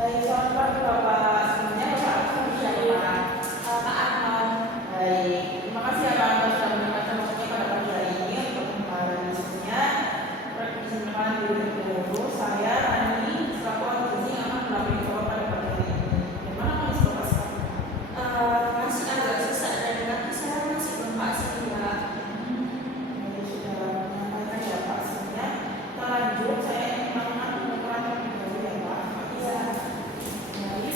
Baik, selamat pagi Bapak. Sebenarnya Bapak aku siapa? Pak Arman. Baik, terima kasih ya Pak sudah menyempatkan waktunya pada pagi hari ini untuk pembahasan diskusinya. Perkenalkan diri dulu, saya Rani selaku aktivis yang akan menampingi Bapak pada pagi hari ini. Bagaimana kondisi Bapak sekarang? Masih agak sesak dan kaki saya masih bengkak sehingga Jadi sudah menyampaikan ya Pak. Sebenarnya kita lanjut, saya ingin melakukan pengukuran terlebih dahulu ya Pak. Pak bisa dari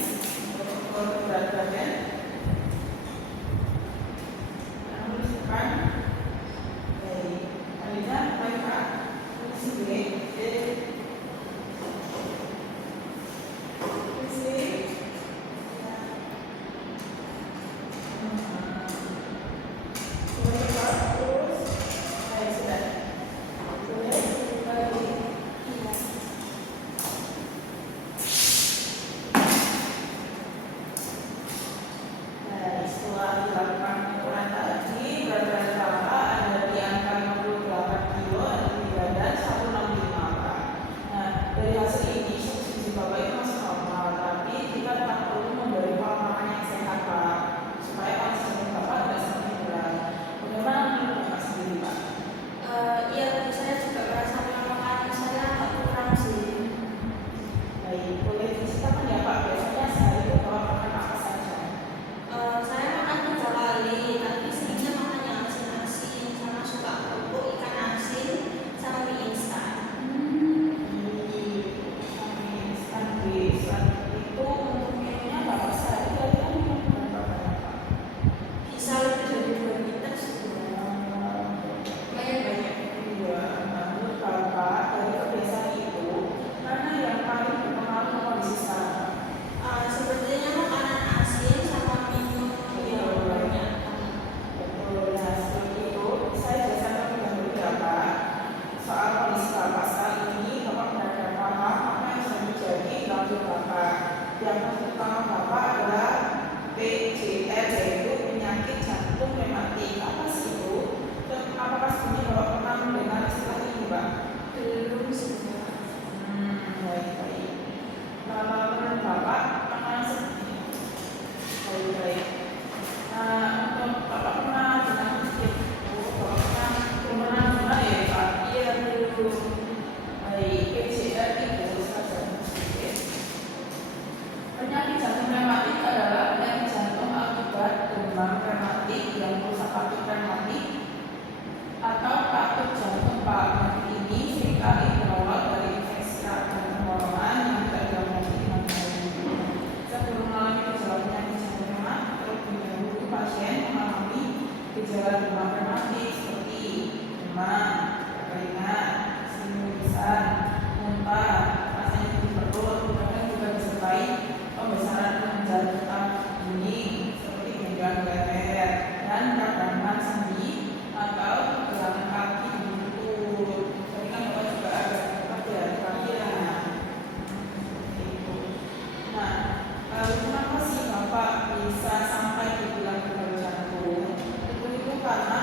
protokol berat badan. Menuliskan baik, Alina, baik Pak, posisi B, posisi boleh Pak, terus, baik sudah, boleh kembali. Nah, setelah dilakukan pengukuran tadi, berat badan Bapak ada di angka 58 kilo dan tinggi badan 165 Pak. Nah, dari hasil ini subsidi Bapak itu masih normal, tapi kita tetap perlu memberi pola makan yang sehat Pak, supaya kondisi Bapak tidak semakin berat. Bagaimana menurut Bapak sendiri Pak? iya saya juga merasa makan saya agak kurang sih. Baik, boleh diceritakan ya Pak, biasanya sehari itu Bapak makan apa saja? Saya makan 3 kali, tapi seringnya makan yang asin-asin, sama suka kerupuk ikan asin, sama mie instan. Itu untuk minumnya Bapak sehari kira-kira minum berapa banyak Pak? Bisa lebih dari 2 liter sebenarnya. Lumayan banyak. Iya, menurut Bapak dari kebiasaan itu mana yang paling berpengaruh ke kondisi sekarang? Sepertinya makanan asin sama minum yang banyak. Betul, nah seperti itu saya jelaskan terlebih dahulu ya Pak soal kondisi Bapak saat ini. Bapak benar-benar paham apa yang sedang terjadi dalam tubuh Bapak. Diagnosis utama Bapak adalah PJR, yaitu penyakit jantung rematik. Apa sih itu? Dan apakah sebelumnya Bapak pernah mendengar istilah ini Pak? Belum sebenarnya. Baik. Menurut Bapak makanan seperti baik. Untuk Bapak pernah dengar Bapak pernah ya Pak? Iya belum. Baik, PJR itu saja. Penyakit jantung rematik adalah penyakit jantung akibat demam rematik yang merusak katup rematik atau katup jantung Pak. Penyakit ini seringkali berawal dari infeksi radang tenggorokan yang tidak diobati dengan baik. Sebelum mengalami gejala penyakit jantung rematik, terlebih dahulu pasien mengalami gejala demam rematik seperti demam, kekeringan, sindrom besar, muntah, rasa nyeri di perut, kadang juga disertai pembesaran kelenjar getah bening seperti gangguan leher dan peradangan sendi atau pergelangan kaki di lutut. Jadi kan Bapak juga ada pada kakinya. Itu. Nah, kenapa sih Bapak bisa sampai dibilang gagal jantung? Itu karena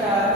ada